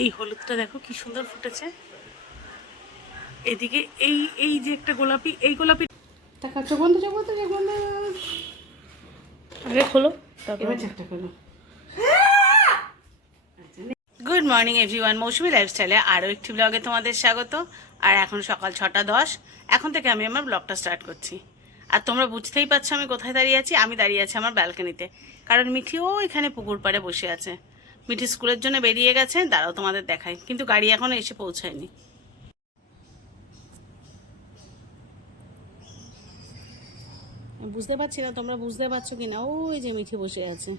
এই হলুদটা দেখো কি সুন্দর ফুটেছে। এদিকে এই এই যে একটা গোলাপি এই গোলাপি টাকা চোখ বন্ধ বন্ধ আগে খোলো তারপর চারটা করো গুড মর্নিং এভরিওয়ান মৌসুমি লাইফস্টাইলে আরও একটি ব্লগে তোমাদের স্বাগত। আর এখন সকাল ছটা দশ। এখন থেকে আমি আমার ব্লগটা স্টার্ট করছি। আর তোমরা বুঝতেই পারছ আমি কোথায় দাঁড়িয়ে আছি। আমি দাঁড়িয়ে আছি আমার ব্যালকনিতে কারণ মিঠিও এখানে পুকুর পাড়ে বসে আছে। মিঠি স্কুলের জন্য বেরিয়ে গেছে, দাঁড়াও তোমাদের দেখাই। কিন্তু গাড়ি এখনও এসে পৌঁছায়নি। বুঝতে পারছি না তোমরা বুঝতে পারছ কি না ওই যে মিঠি বসে আছে।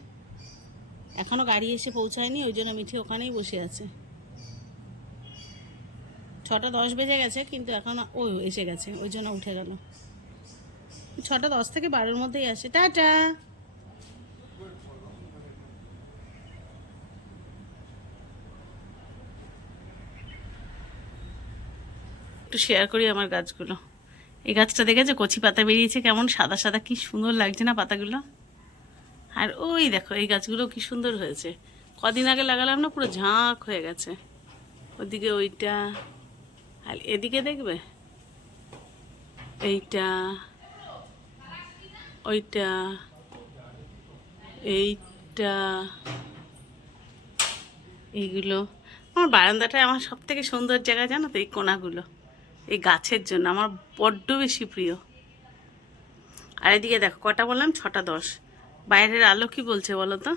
এখনও গাড়ি এসে পৌঁছায়নি, ওই জন্য মিঠি ওখানেই বসে আছে। ছটা দশ বেজে গেছে, কিন্তু এখন ওই এসে গেছে, ওই জন্য উঠে গেল। ছটা দশ থেকে বারোর মধ্যেই আসে। টাটা! একটু শেয়ার করি আমার গাছগুলো। এই গাছটা দেখেছ? কচি পাতা বেরিয়েছে কেমন? সাদা সাদা, কি সুন্দর লাগছে না পাতাগুলো? আর ওই দেখো, এই গাছগুলো কি সুন্দর হয়েছে। কদিন আগে লাগালাম না, পুরো ঝাঁক হয়ে গেছে। ওদিকে ওইটা, আর এদিকে দেখবে? এইটা, ওইটা, এইটা, এইগুলো। আমার বারান্দাটা আমার সব থেকে সুন্দর জায়গা জানো তো? এই কোনাগুলো। এই গাছের জন্য, আমার বড্ড বেশি প্রিয়। আর এদিকে দেখো, কটা বললাম? ছটা দশ। বাইরের আলো কি বলছে বলো তো?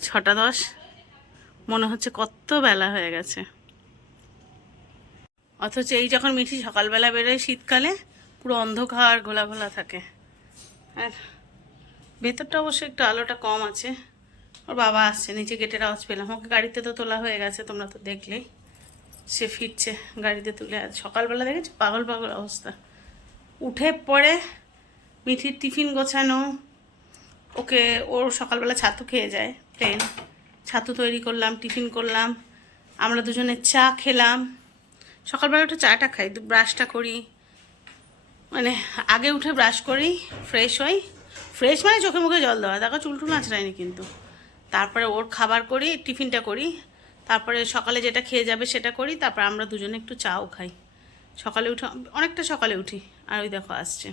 ছটা দশ। মনে হচ্ছে কত বেলা হয়ে গেছে। অথচ এই যখন মিঠি সকালবেলা বেরোয় শীতকালে, পুরো অন্ধকার ঘোলা ঘোলা থাকে। আর ভেতরটা অবশ্য একটু আলোটা কম আছে। ওর বাবা আসছে, নিচে গেটের আওয়াজ পেলাম। ওকে গাড়িতে তো তোলা হয়ে গেছে, তোমরা তো দেখলেই। সে ফিরছে গাড়িতে তুলে। আর সকালবেলা দেখেছ? পাগল পাগল অবস্থা। উঠে পড়ে, মিঠির টিফিন গোছানো। ওকে, ওর সকালবেলা ছাতু খেয়ে যায়, প্লেন। ছাতু তৈরি করলাম, টিফিন করলাম। আমরা দুজনে চা খেলাম। সকালবেলা উঠে চাটা খাই ব্রাশটা করি। মানে আগে উঠে ব্রাশ করি, ফ্রেশ হই। ফ্রেশ মানে চোখে মুখে জল দেওয়া, দেখো চুল টুল আঁচড়ায়নি কিন্তু। তারপরে ওর খাবার করি, টিফিনটা করি। তারপরে সকালে যেটা খেয়ে যাবে সেটা করি তারপর আমরা দুজনে একটু চাও খাই। সকালে উঠে অনেকটা সকালে উঠি আর ওই দেখো আসছে।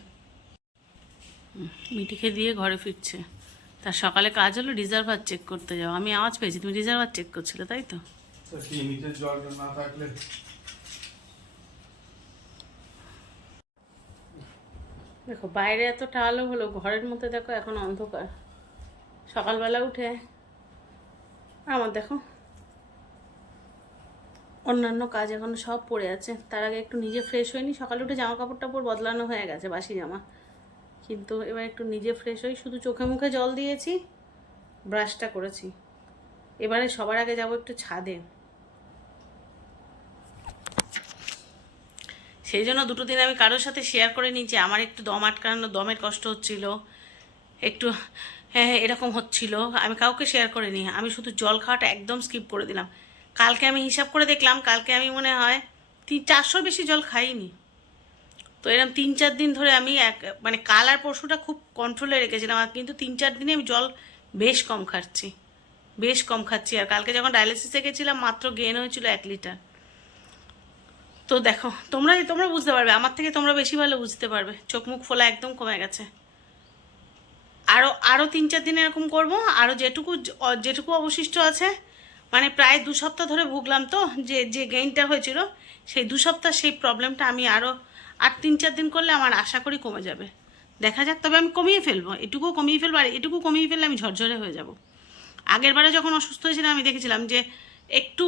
হুম, মিটিকে দিয়ে ঘরে ফিরছে। তার সকালে কাজ হলো রিজার্ভার চেক করতে যাও আমি আওয়াজ পেয়েছি তুমি রিজার্ভার চেক করছিলে তাই তো? দেখো বাইরে এতটা আলো হলো ঘরের মধ্যে দেখো এখন অন্ধকার। সকালবেলা উঠে আমার দেখো অন্যান্য কাজ এখন সব পড়ে আছে। তার আগে একটু নিজে ফ্রেশ হয়নি সকালে উঠে জামা কাপড় টাপড় বদলানো হয়ে গেছে বাসি জামা। কিন্তু এবার একটু নিজে ফ্রেশ হই, শুধু চোখে মুখে জল দিয়েছি ব্রাশটা করেছি। এবারে সবার আগে যাব একটু ছাদে। সেই জন্য দুটো দিন আমি কারোর সাথে শেয়ার করে নিয়েছি আমার একটু দম আটকানো, দমের কষ্ট হচ্ছিল, একটু হ্যাঁ হ্যাঁ এরকম হচ্ছিল। আমি কাউকে শেয়ার করে নি আমি শুধু জল খাওয়াটা একদম স্কিপ করে দিলাম। কালকে আমি হিসাব করে দেখলাম, কালকে আমি মনে হয় তিন, চারশোর বেশি জল খাইনি। তো এরকম তিন, চার দিন ধরে আমি এক মানে কাল আর পরশুটা খুব কন্ট্রোলে রেখেছিলাম, আর কিন্তু তিন, চার দিনে আমি জল বেশ কম খাচ্ছি, বেশ কম খাচ্ছি। আর কালকে যখন ডায়ালিসিসে গেছিলাম, মাত্র গেন হয়েছিল এক লিটার তো দেখো তোমরা তোমরা বুঝতে পারবে, আমার থেকে তোমরা বেশি ভালো বুঝতে পারবে। চোখ মুখ ফোলা একদম কমে গেছে। আরও আরও তিন, চার দিন এরকম করব আরও যেটুকু যেটুকু অবশিষ্ট আছে মানে প্রায় দু সপ্তাহ ধরে ভুগলাম তো, যে যে গেইনটা হয়েছিল, সেই দু সপ্তাহ সেই প্রবলেমটা আমি আরও আর তিন, চার দিন করলে আমার আশা করি কমে যাবে। দেখা যাক, তবে আমি কমিয়ে ফেলব এটুকু কমিয়ে ফেলব, আর এটুকু কমিয়ে ফেললে আমি ঝরঝরে হয়ে যাব। আগের বারে যখন অসুস্থ হয়েছিলাম, আমি দেখেছিলাম যে, একটু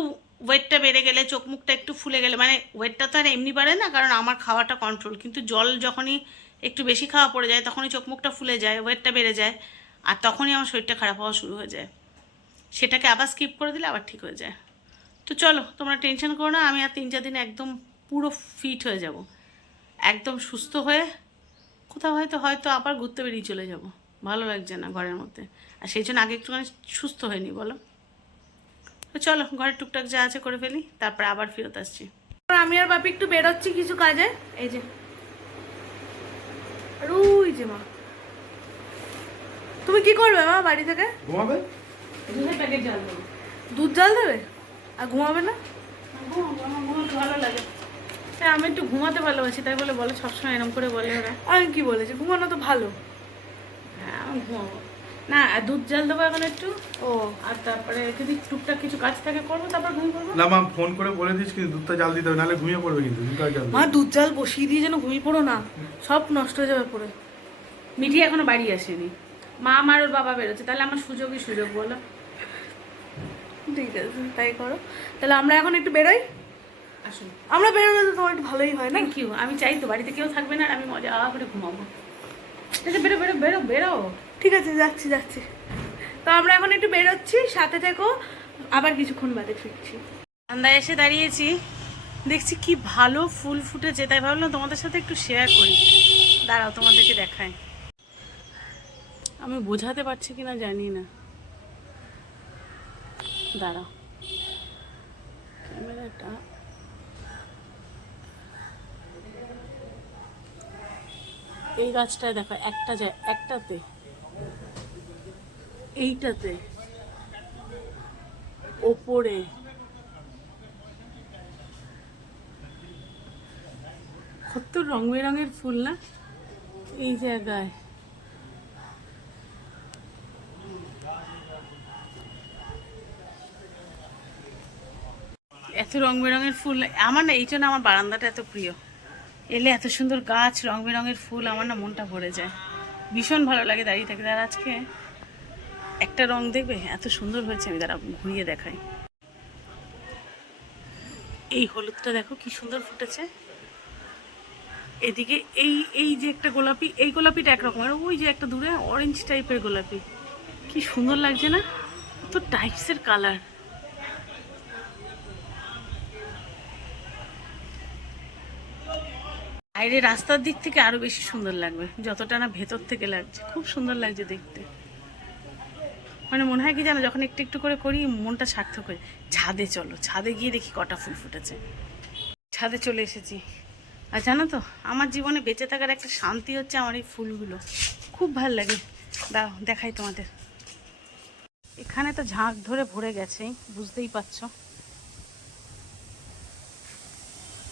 ওয়েটটা বেড়ে গেলে, চোখ মুখটা একটু ফুলে গেলে মানে ওয়েটটা তো আর এমনি বাড়ে না, কারণ আমার খাওয়াটা কন্ট্রোল কিন্তু জল যখনই একটু বেশি খাওয়া পড়ে যায়, তখনই চোখ মুখটা ফুলে যায় ওয়েটটা বেড়ে যায়, আর তখনই আমার শরীরটা খারাপ হওয়া শুরু হয়ে যায়। সেটাকে আবার স্কিপ করে দিলে আবার ঠিক হয়ে যায়। তো চলো, তোমরা টেনশন করো না, আমি আর তিন চার দিন একদম পুরো ফিট হয়ে যাব। একদম সুস্থ হয়ে, কোথাও হয়তো হয়তো আবার ঘুরতে বেরিয়ে চলে যাব। ভালো লাগছে না ঘরের মধ্যে। আর সেই জন্য আগে একটুখানি সুস্থ হয়নি বলো? তো চলো ঘরের টুকটাক যা আছে করে ফেলি, তারপরে আবার ফেরত আসছি। আমি আর বাপি একটু বেরোচ্ছি কিছু কাজে, এই যে। আর ওই যে মা। তুমি কি করবে মা বাড়ি থেকে? ঘুমাবে? দুধের প্যাকেট জাল দেবো। দুধ জাল দেবে? আর ঘুমাবে না? ভালো লাগে। হ্যাঁ আমি একটু ঘুমাতে ভালোবাসি তাই বলে বলে সবসময় এরকম করে বলে ওরা। আমি কি বলেছি? ঘুমানো তো ভালো। হ্যাঁ আমি ঘুমাবো। না আর দুধ জাল দেবো এখন একটু। ও। আর তারপরে যদি টুকটাক কিছু কাজ থাকে করব তারপর ঘুম করব। না মা ফোন করে বলে দিস কিন্তু দুধটা জাল দিতে হবে নাহলে ঘুমিয়ে পড়বে কিন্তু দুধটা জাল মা দুধ জাল বসিয়ে দিয়ে যেন ঘুমিয়ে পড়ো না সব নষ্ট হয়ে যাবে পরে। মিঠি এখনও বাড়ি আসেনি। মা আমার ওর বাবা বেরোচ্ছে তাহলে আমার সুযোগই সুযোগ বলো। ঠিক আছে তাই করো। তাহলে আমরা এখন একটু বেরোই? আসুন। আমরা বেরোলে তো তোমার একটু ভালোই হয় না? থ্যাংক ইউ আমি চাই তো বাড়িতে কেউ থাকবে না আর আমি মজা করে ঘুমাবো। ঠিক আছে বেরো বেরো বেরো বেরো। ঠিক আছে যাচ্ছি যাচ্ছি। তো আমরা এখন একটু বেরোচ্ছি সাথে থেকো। আবার কিছুক্ষণ বাদে ফিরছি। আমরা এসে দাঁড়িয়েছি। দেখছি কি ভালো ফুল ফুটেছে তাই ভাবলাম তোমাদের সাথে একটু শেয়ার করি। দাঁড়াও তোমাদেরকে দেখায় আমি বোঝাতে পারছি কিনা জানি না। দাঁড়াও ক্যামেরাটা। এই গাছটায় দেখো, একটা যায়, একটাতে। এইটাতে। ওপরে। কত রং বেরঙের ফুল না? এই জায়গায়। এত রং বেরঙের ফুল, আমার না এই জন্য আমার বারান্দাটা এত প্রিয়। এলে এত সুন্দর গাছ রং বেরঙের ফুল, আমার না মনটা ভরে যায়। ভীষণ ভালো লাগে দাঁড়িয়ে থাকতে। আর আজকে একটা রং দেখবে, এত সুন্দর হয়েছে, আমি দাঁড়া ঘুরিয়ে দেখাই। এই হলুদটা দেখো, কি সুন্দর ফুটেছে। এদিকে এই এই যে একটা গোলাপি, এই গোলাপিটা একরকমের ওই যে একটা দূরে অরেঞ্জ টাইপের গোলাপি। কি সুন্দর লাগছে না? তো টাইপসের কালার বাইরে রাস্তার দিক থেকে আরও বেশি সুন্দর লাগবে। যতটা না ভেতর থেকে লাগছে। খুব সুন্দর লাগছে দেখতে। মানে মনে হয় কি জানো, যখন একটু একটু করে করি, মনটা সার্থক হয় ছাদে চলো। ছাদে গিয়ে দেখি কটা ফুল ফুটেছে। ছাদে চলে এসেছি। আর জানো তো, আমার জীবনে বেঁচে থাকার একটা শান্তি হচ্ছে আমার এই ফুলগুলো। খুব ভালো লাগে। দাও, দেখাই তোমাদের। এখানে তো ঝাঁক ধরে ভরে গেছে বুঝতেই পারছ।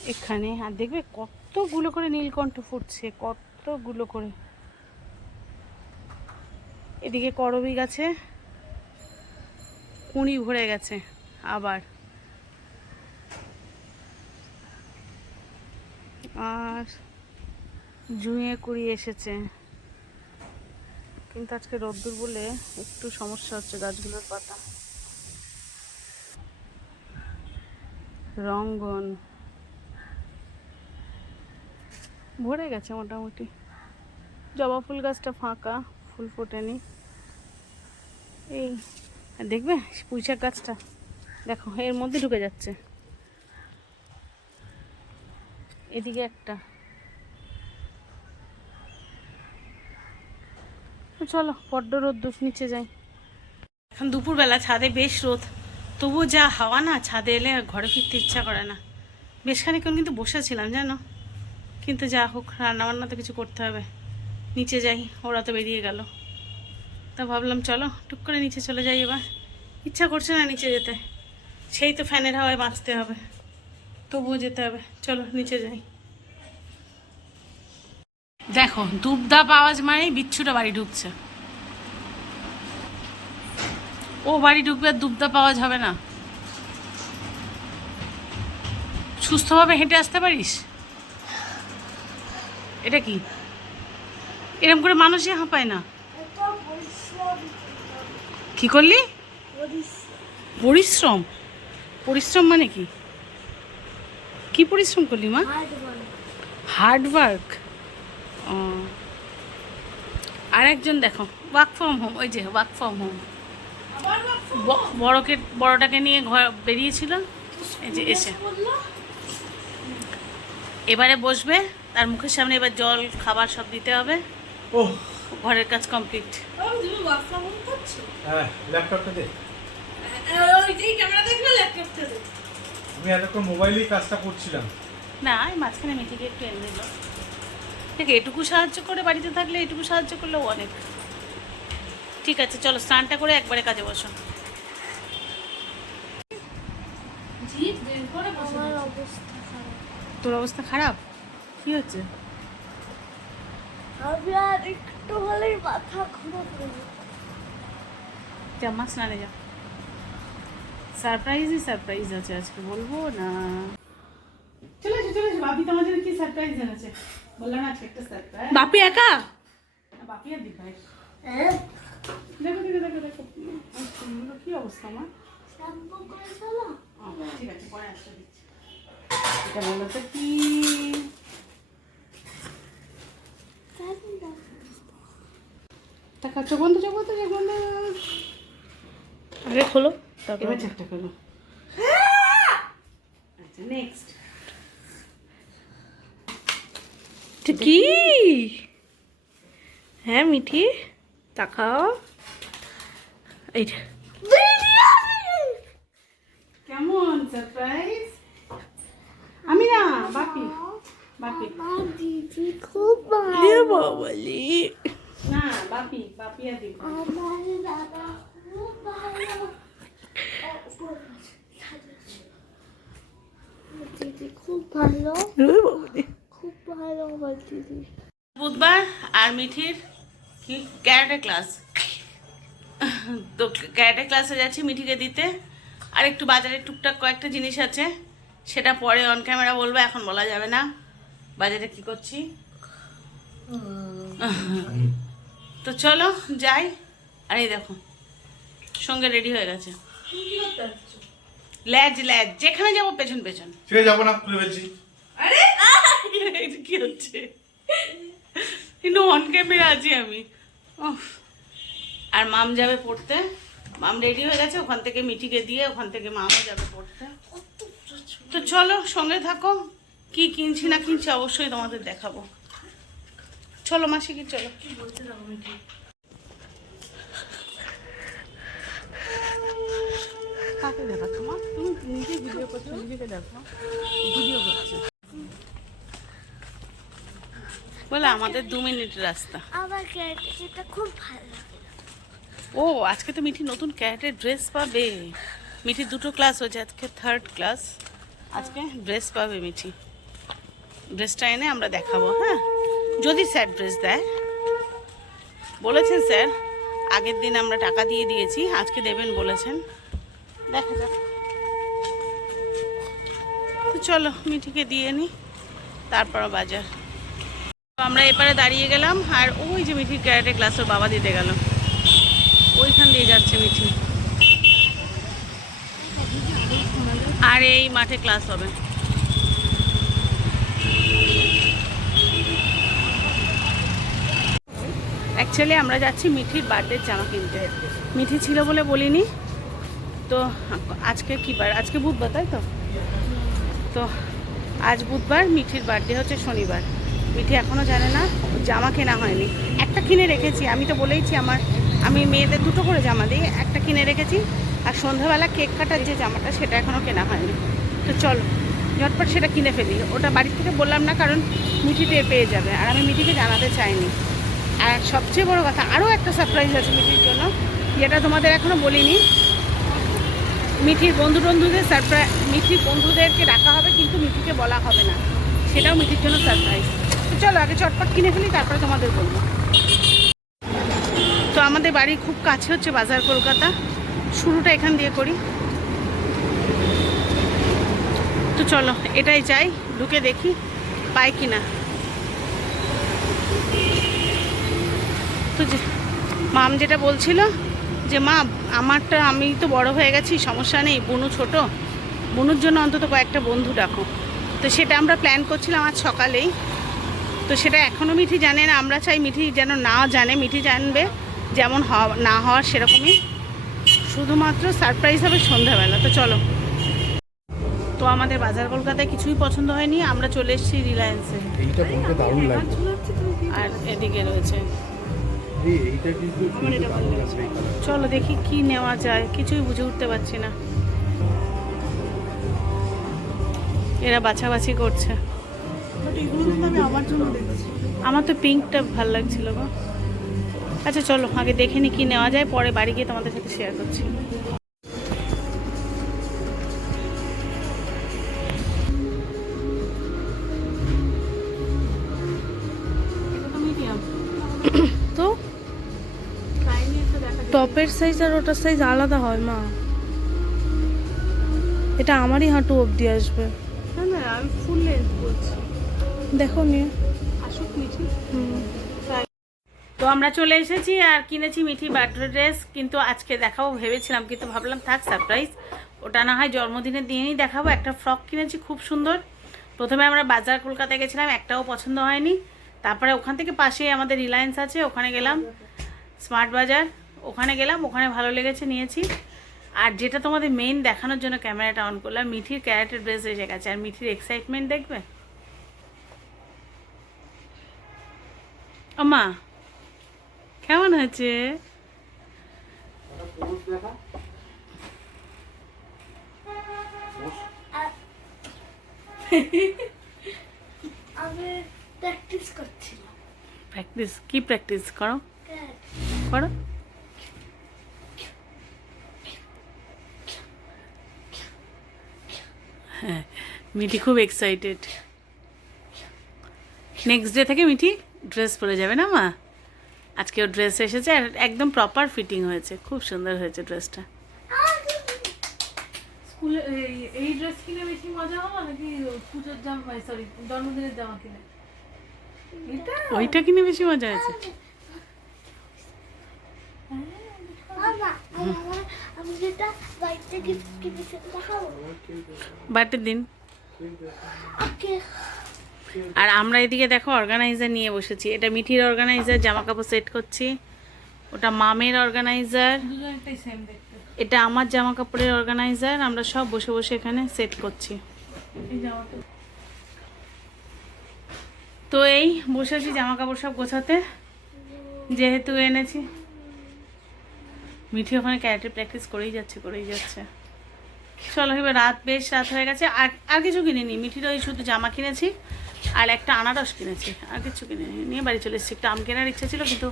এখানে আর দেখবে কতগুলো করে নীলকণ্ঠ ফুটছে, কতগুলো করে। এদিকে করবি গাছে কুঁড়ি ভরে গেছে আবার। আর জুঁয়ে কুড়ি এসেছে। কিন্তু আজকে রোদ্দুর বলে একটু সমস্যা হচ্ছে গাছগুলোর পাতা। রঙ্গন। ভরে গেছে মোটামুটি। জবা ফুল গাছটা ফাঁকা, ফুল ফোটেনি। এই দেখবে পুঁইশাক গাছটা? দেখো, এর মধ্যে ঢুকে যাচ্ছে। এদিকে একটা। চলো বড্ড রোদ নিচে যাই। এখন দুপুরবেলা, ছাদে বেশ রোদ। তবুও যা হাওয়া না, ছাদে এলে ঘরে ফিরতে ইচ্ছা করে না। বেশ খানিক্ষণ কিন্তু বসেছিলাম, জানো? কিন্তু যা হোক, রান্নাবান্না তো কিছু করতে হবে। নিচে যাই, ওরা তো বেরিয়ে গেল। তা ভাবলাম, চলো, টুক করে নিচে চলে যাই এবার। ইচ্ছা করছে না নিচে যেতে। সেই তো ফ্যানের হাওয়ায় বাঁচতে হবে। তবুও যেতে হবে। চলো, নিচে যাই। দেখো দুবদাপ আওয়াজ মানেই বিচ্ছুটা বাড়ি ঢুকছে। ও বাড়ি ঢুকবে আর দুবদাপ আওয়াজ হবে না। সুস্থভাবে হেঁটে আসতে পারিস? এটা কি? এরকম করে মানুষই হাঁপায় না। কি করলি? পরিশ্রম। পরিশ্রম? মানে কি? কি পরিশ্রম করলি মা? হার্ড ওয়ার্ক ও। আর একজন দেখো ওয়ার্ক ফ্রম হোম ওই যে ওয়ার্ক ফ্রম হোম বড়কে বড়টাকে নিয়ে ঘর বেরিয়েছিল। এই যে এসে। এবারে বসবে? তার মুখের সামনে এবার জল খাবার সব দিতে হবে। ও ঘরের কাজ কমপ্লিট করছ? হ্যাঁ ল্যাপটপটা দে। ওই যেই ক্যামেরা দেখলে ল্যাপটপটা দে। আমি এতক্ষণ মোবাইলেই কাজটা করছিলাম। না এই মাঝখানে মেথিকে একটু এনে দিল। ঠিক এটুকু সাহায্য করে বাড়িতে থাকলে এটুকু সাহায্য করলেও অনেক। ঠিক আছে চলো স্নানটা করে একবারে কাজে বসো। আমার অবস্থা খারাপ। তোর অবস্থা খারাপ? কি হচ্ছে আমি আর একটু হলেই মাথা ঘুরে যা স্নানে যা। সারপ্রাইজই সারপ্রাইজ আছে আজকে বলব না? চলে এসো চলে এসো বাপি তোমার জন্য কি সারপ্রাইজ এনেছে? বললাম না আজকে একটা সারপ্রাইজ বাপি একা? বাপি আর দিপাই হ্যাঁ দেখো দেখো দেখো দেখো। কি অবস্থা মা? করে ঠিক আছে পরে আসতে দিচ্ছি। এটা বলো তো কি? টাকা চোখ বন্ধ চোখ বন্ধ চোখ বন্ধ আগে খোলো তারপর চারটা করো আচ্ছা নেক্সট কি? হ্যাঁ মিঠি তাকাও এইটা কেমন সারপ্রাইজ আমি না বাপি বাপি। আমার দিদি খুব ভালো। এ বাবালি না বাপি বাপি আর দিদি। আমার দাদা খুব ভালো। আমার দিদি খুব ভালো। এ বাবালি খুব ভালো আমার দিদি। বুধবার আর মিঠির কি? Karate class. তো ক্যারাটে ক্লাসে যাচ্ছি মিঠিকে দিতে। আর একটু বাজারে টুকটাক কয়েকটা জিনিস আছে। সেটা পরে অন ক্যামেরা বলব এখন বলা যাবে না। বাজারে কি করছি? তো চলো যাই। আর এই দেখো সঙ্গে রেডি হয়ে গেছে। ল্যাজ ল্যাজ যেখানে যাব পেছন পেছন। আছে যাব না খুলে ফেলছি। এটা কি হচ্ছে? কিন্তু অন ক্যামেরা আছি আমি। আর মাম যাবে পড়তে। মাম রেডি হয়ে গেছে ওখান থেকে মিঠিকে দিয়ে ওখান থেকে মামও যাবে পড়তে। তো চলো সঙ্গে থাকো। কি কিনছি না কিনছি অবশ্যই তোমাদের দেখাবো। চলো মাসি কি চলো। মিঠি কাকে দেখাচ্ছ মা তুমি নিজে ভিডিও করছ নিজেকে দেখো। ভিডিও করছ। বলে আমাদের দু মিনিট রাস্তা। আমার খুব ভালো লাগে। ও আজকে তো মিঠি নতুন ক্যারেটের ড্রেস পাবে। মিঠির দুটো ক্লাস হয়েছে আজকে থার্ড ক্লাস আজকে ড্রেস পাবে মিঠি। ড্রেসটা এনে আমরা দেখাবো হ্যাঁ? যদি স্যার ড্রেস দেয়। বলেছেন স্যার, আগের দিন আমরা টাকা দিয়ে দিয়েছি, আজকে দেবেন বলেছেন। দেখা যাক। তো চলো, মিঠিকে দিয়ে নিই তারপর বাজার। আমরা এপারে দাঁড়িয়ে গেলাম, আর ওই যে মিঠির ক্যারেটে ক্লাস ওর বাবা দিতে গেল। ওইখান দিয়ে যাচ্ছে মিঠি। আর এই মাঠে ক্লাস হবে। অ্যাকচুয়ালি আমরা যাচ্ছি মিঠির বার্থডের জামা কিনতে। মিঠি ছিল বলে বলিনি। তো আজকে কী বার? আজকে বুধবার, তাই তো? তো আজ বুধবার, মিঠির বার্থডে হচ্ছে শনিবার। মিঠি এখনও জানে না, জামা কেনা হয়নি। একটা কিনে রেখেছি, আমি তো বলেইছি আমার, আমি মেয়েদের দুটো করে জামা দিই, একটা কিনে রেখেছি, আর সন্ধ্যাবেলা কেক কাটার যে জামাটা, সেটা এখনও কেনা হয়নি। তো চলো, ঝটপট সেটা কিনে ফেলি। ওটা বাড়ি থেকে বললাম না, কারণ মিঠি টের পেয়ে যাবে, আর আমি মিঠিকে জানাতে চাইনি। আর সবচেয়ে বড় কথা, আরও একটা সারপ্রাইজ আছে মিঠির জন্য, যেটা তোমাদের এখনও বলিনি। মিঠির বন্ধু বন্ধুদের সারপ্রাইজ মিঠির বন্ধুদেরকে ডাকা হবে, কিন্তু মিঠিকে বলা হবে না। সেটাও মিঠির জন্য সারপ্রাইজ তো চলো আগে চটপট কিনে ফেলি, তারপরে তোমাদের বলব। তো আমাদের বাড়ি খুব কাছে হচ্ছে বাজার কলকাতা। শুরুটা এখান দিয়ে করি। তো চলো, এটাই যাই ঢুকে দেখি, পাই কি তো যে মাম যেটা বলছিল যে মা আমারটা আমি তো বড় হয়ে গেছি সমস্যা নেই বনু ছোট। বনুর জন্য অন্তত কয়েকটা বন্ধু ডাকো। তো সেটা আমরা প্ল্যান করছিলাম আজ সকালেই। তো সেটা এখনও মিঠি জানে না আমরা চাই মিঠি যেন না জানে মিঠি জানবে যেমন না হওয়ার সেরকমই। শুধুমাত্র সারপ্রাইজ হবে সন্ধ্যাবেলা। তো চলো। তো আমাদের বাজার কলকাতায় কিছুই পছন্দ হয়নি আমরা চলে এসেছি রিলায়েন্সে আর এদিকে রয়েছে চলো দেখি কি নেওয়া যায়। কিছুই বুঝে উঠতে পারছি না। এরা বাছাবাছি করছে। আমার তো পিঙ্কটা ভালো লাগছিল গো। আচ্ছা চলো আগে দেখে নি কি নেওয়া যায়, পরে বাড়ি গিয়ে তোমাদের সাথে শেয়ার করছি। টপের সাইজ আর ওটার সাইজ আলাদা হয় মা। এটা আমারই হাঁটু অবধি আসবে। না না আমি ফুল লেন্থ বলছি। দেখো নিয়ে। আসুক মিঠি। হুম। তো আমরা চলে এসেছি আর কিনেছি মিঠি বার্থডে ড্রেস কিন্তু আজকে দেখাবো ভেবেছিলাম কিন্তু ভাবলাম থাক সারপ্রাইজ ওটা না হয় জন্মদিনের দিনই দেখাবো। একটা ফ্রক কিনেছি খুব সুন্দর। প্রথমে আমরা বাজার কলকাতায় গেছিলাম একটাও পছন্দ হয়নি। তারপরে ওখান থেকে পাশেই আমাদের রিলায়েন্স আছে ওখানে গেলাম। স্মার্ট বাজার ওখানে গেলাম ওখানে ভালো লেগেছে নিয়েছি। আর যেটা তোমাদের মেইন দেখানোর জন্য ক্যামেরাটা অন করলাম মিঠির ক্যারেটের ড্রেস এসে গেছে। আর মিঠির এক্সাইটমেন্ট দেখবে? আমা কেমন হয়েছে? আমি প্র্যাকটিস করছিলাম। প্র্যাকটিস কি প্র্যাকটিস করো। করো। হ্যাঁ মিঠি খুব এক্সাইটেড নেক্সট ডে থেকে মিঠি ড্রেস পরে যাবে না মা? আজকে ওর ড্রেস এসেছে আর একদম প্রপার ফিটিং হয়েছে। খুব সুন্দর হয়েছে ড্রেসটা স্কুলে এই- ড্রেস কিনে বেশি মজা হলো নাকি পুজোর জামা সরি জন্মদিনের জামা কিনে? ওইটা কিনে বেশি মজা হয়েছে। যেটা বাড়িতে দিন। আর আমরা এদিকে দেখো অর্গানাইজার নিয়ে বসেছি। এটা মিঠির অর্গানাইজার জামা কাপড় সেট করছি। ওটা মামের অর্গানাইজার দুজনেরটাই সেম দেখতে। এটা আমার জামা কাপড়ের অর্গানাইজার আমরা সব বসে বসে এখানে সেট করছি। তো এই বসে আছি জামা কাপড় সব গোছাতে। যেহেতু এনেছি। মিঠি ওখানে ক্যারেটে প্র্যাকটিস করেই যাচ্ছে করেই যাচ্ছে। চলো, এবার রাত বেশ রাত হয়ে গেছে। আর আর কিছু কিনিনি। মিঠির ওই শুধু জামা কিনেছি, আর একটা আনারস কিনেছি, আর কিছু কিনিনি। নিয়ে বাড়ি চলে এসেছি। একটা আম কেনার ইচ্ছা ছিল, কিন্তু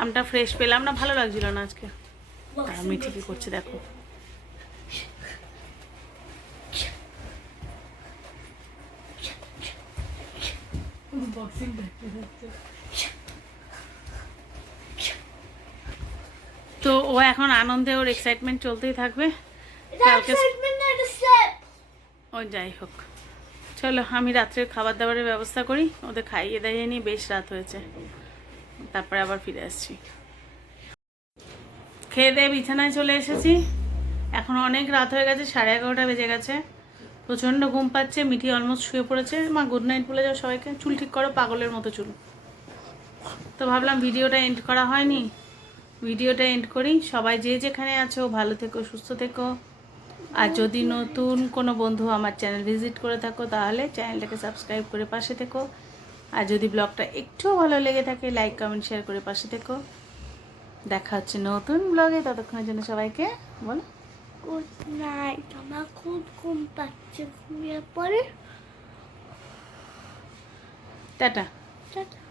আমটা ফ্রেশ পেলাম না, ভালো লাগছিল না আজকে। আর মিঠি কি করছে, দেখো। বক্সিং প্র্যাকটিস হচ্ছে তো ও এখন আনন্দে ওর এক্সাইটমেন্ট চলতেই থাকবে। কালকে ও যাই হোক। চলো আমি রাত্রে খাবার দাবারের ব্যবস্থা করি। ওদের খাইয়ে দাইয়ে নিয়ে বেশ রাত হয়েছে। তারপরে আবার ফিরে আসছি। খেয়ে দিয়ে বিছানায় চলে এসেছি। এখন অনেক রাত হয়ে গেছে সাড়ে এগারোটা বেজে গেছে। প্রচণ্ড ঘুম পাচ্ছে মিঠি অলমোস্ট শুয়ে পড়েছে। মা গুড নাইট বলে যাও সবাইকে। চুল ঠিক করো পাগলের মতো চুল। তো ভাবলাম ভিডিওটা এন্ড করা হয়নি। ভিডিওটা এন্ড করি। সবাই যে যেখানে আছো ভালো থেকো সুস্থ থেকো। আর যদি নতুন কোনো বন্ধু আমার চ্যানেল ভিজিট করে থাকো তাহলে চ্যানেলটাকে সাবস্ক্রাইব করে পাশে থেকো। আর যদি ব্লগটা একটুও ভালো লেগে থাকে লাইক কমেন্ট শেয়ার করে পাশে থেকো। দেখা হচ্ছে নতুন ব্লগে ততক্ষণের জন্য সবাইকে বলো। গুড নাইট আমার খুব ঘুম পাচ্ছে। ঘুমিয়ে পরে টাটা। টাটা।